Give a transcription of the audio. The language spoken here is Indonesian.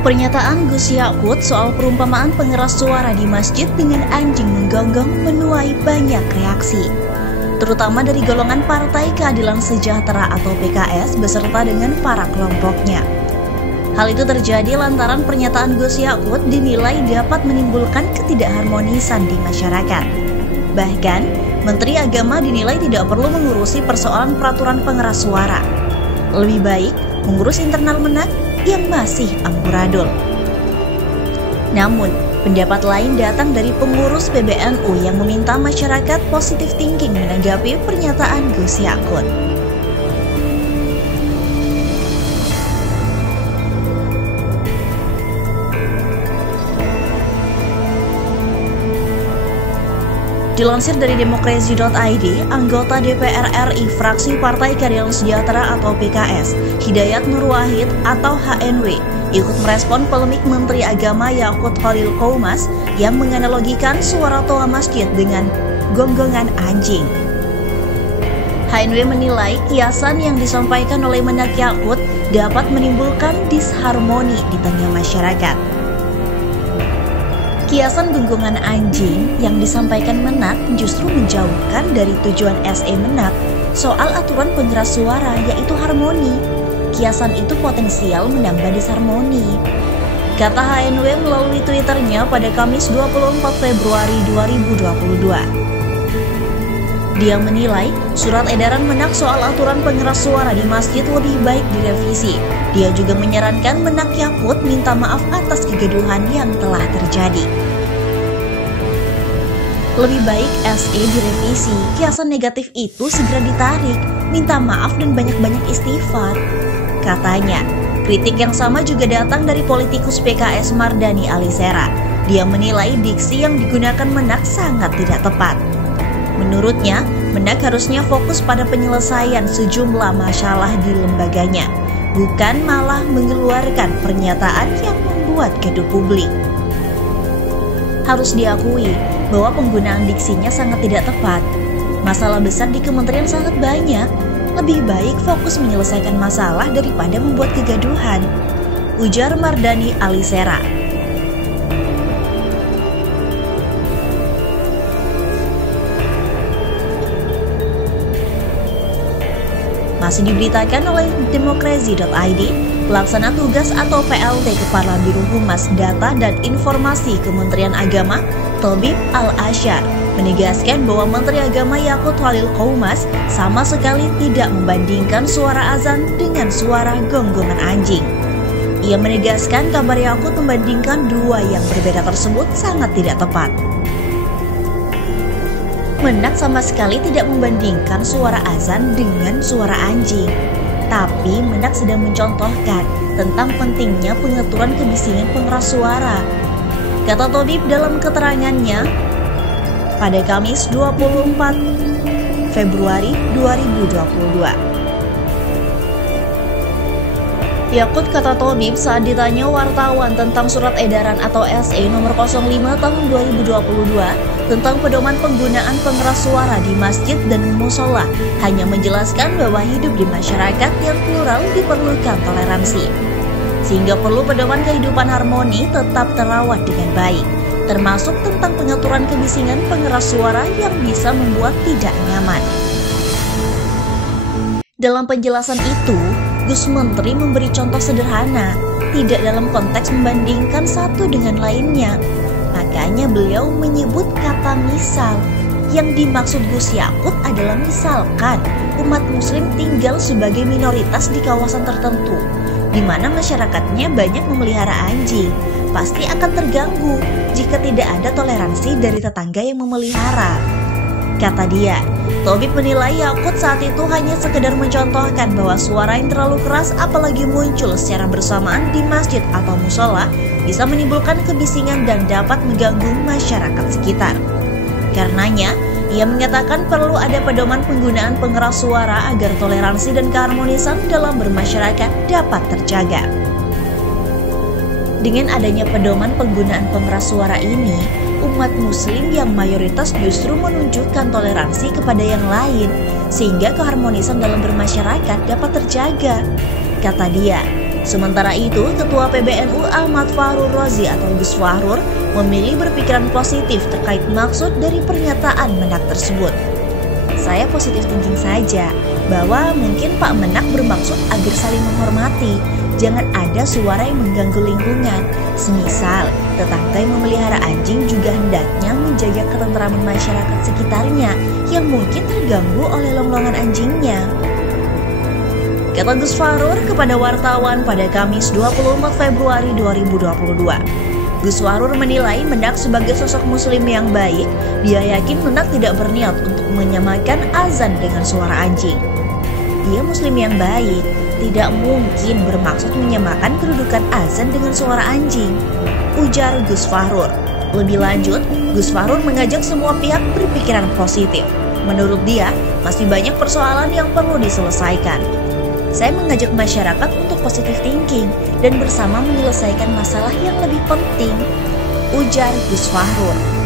Pernyataan Gus Yakut soal perumpamaan pengeras suara di masjid dengan anjing menggonggong menuai banyak reaksi, terutama dari golongan Partai Keadilan Sejahtera atau PKS beserta dengan para kelompoknya. Hal itu terjadi lantaran pernyataan Gus Yakut dinilai dapat menimbulkan ketidakharmonisan di masyarakat. Bahkan, Menteri Agama dinilai tidak perlu mengurusi persoalan peraturan pengeras suara. Lebih baik mengurus internal Menak yang masih amburadul. Namun, pendapat lain datang dari pengurus PBNU yang meminta masyarakat positive thinking menanggapi pernyataan Gus Yakut. Dilansir dari demokrasi.id, anggota DPR RI fraksi Partai Keadilan Sejahtera atau PKS, Hidayat Nur Wahid atau HNW, ikut merespon polemik Menteri Agama Yakut Khalil Qoumas yang menganalogikan suara toa masjid dengan gonggongan anjing. HNW menilai kiasan yang disampaikan oleh Menak Yakut dapat menimbulkan disharmoni di tengah masyarakat. Kiasan gonggongan anjing yang disampaikan Menak justru menjauhkan dari tujuan SE Menak soal aturan pengeras suara, yaitu harmoni. Kiasan itu potensial menambah disharmoni, kata HNW melalui Twitternya pada Kamis 24 Februari 2022. Dia menilai surat edaran Menak soal aturan pengeras suara di masjid lebih baik direvisi. Dia juga menyarankan Menak Yakut minta maaf atas kegaduhan yang telah terjadi. Lebih baik SE direvisi, kiasan negatif itu segera ditarik, minta maaf dan banyak-banyak istighfar, katanya. Kritik yang sama juga datang dari politikus PKS Mardani Alisera. Dia menilai diksi yang digunakan Menak sangat tidak tepat. Menurutnya, Menak harusnya fokus pada penyelesaian sejumlah masalah di lembaganya, bukan malah mengeluarkan pernyataan yang membuat gaduh publik. Harus diakui bahwa penggunaan diksinya sangat tidak tepat. Masalah besar di kementerian sangat banyak. Lebih baik fokus menyelesaikan masalah daripada membuat kegaduhan, ujar Mardani Alisera. Masih diberitakan oleh demokrasi.id, pelaksana tugas atau PLT Kepala Biro Humas Data dan Informasi Kementerian Agama, Tobib Al-Asyar, menegaskan bahwa Menteri Agama Yakut Khalil Qoumas sama sekali tidak membandingkan suara azan dengan suara gonggongan anjing. Ia menegaskan kabar Yakut membandingkan dua yang berbeda tersebut sangat tidak tepat. Menak sama sekali tidak membandingkan suara azan dengan suara anjing, tapi Menak sedang mencontohkan tentang pentingnya pengaturan kebisingan pengeras suara, kata Tobib dalam keterangannya pada Kamis 24 Februari 2022. Yakut, kata Tobib, saat ditanya wartawan tentang surat edaran atau SE nomor 05 tahun 2022 tentang pedoman penggunaan pengeras suara di masjid dan musola, hanya menjelaskan bahwa hidup di masyarakat yang plural diperlukan toleransi, sehingga perlu pedoman kehidupan harmoni tetap terawat dengan baik, termasuk tentang pengaturan kebisingan pengeras suara yang bisa membuat tidak nyaman. Dalam penjelasan itu, Gus Menteri memberi contoh sederhana, tidak dalam konteks membandingkan satu dengan lainnya. Makanya beliau menyebut kata misal. Yang dimaksud Gus Yakut adalah misalkan umat muslim tinggal sebagai minoritas di kawasan tertentu, di mana masyarakatnya banyak memelihara anjing, pasti akan terganggu jika tidak ada toleransi dari tetangga yang memelihara, kata dia. Tobib menilai Yakut saat itu hanya sekedar mencontohkan bahwa suara yang terlalu keras apalagi muncul secara bersamaan di masjid atau musola bisa menimbulkan kebisingan dan dapat mengganggu masyarakat sekitar. Karenanya, ia mengatakan perlu ada pedoman penggunaan pengeras suara agar toleransi dan keharmonisan dalam bermasyarakat dapat terjaga. Dengan adanya pedoman penggunaan pengeras suara ini, umat muslim yang mayoritas justru menunjukkan toleransi kepada yang lain, sehingga keharmonisan dalam bermasyarakat dapat terjaga, kata dia. Sementara itu, Ketua PBNU Ahmad Fahru Razi atau Gus Fahrur memilih berpikiran positif terkait maksud dari pernyataan Menak tersebut. Saya positif thinking saja, bahwa mungkin Pak Menak bermaksud agar saling menghormati, jangan ada suara yang mengganggu lingkungan. Semisal, tetangga yang memelihara anjing juga hendaknya menjaga ketentraman masyarakat sekitarnya yang mungkin terganggu oleh longlongan anjingnya. Kata Gus Fahrur kepada wartawan pada Kamis 24 Februari 2022. Gus Fahrur menilai Menak sebagai sosok muslim yang baik. Dia yakin Menak tidak berniat untuk menyamakan azan dengan suara anjing. Dia muslim yang baik, tidak mungkin bermaksud menyamakan kedudukan azan dengan suara anjing, ujar Gus Fahrur. Lebih lanjut, Gus Fahrur mengajak semua pihak berpikiran positif. Menurut dia, masih banyak persoalan yang perlu diselesaikan. Saya mengajak masyarakat untuk positive thinking dan bersama menyelesaikan masalah yang lebih penting, ujar Gus Fahrur.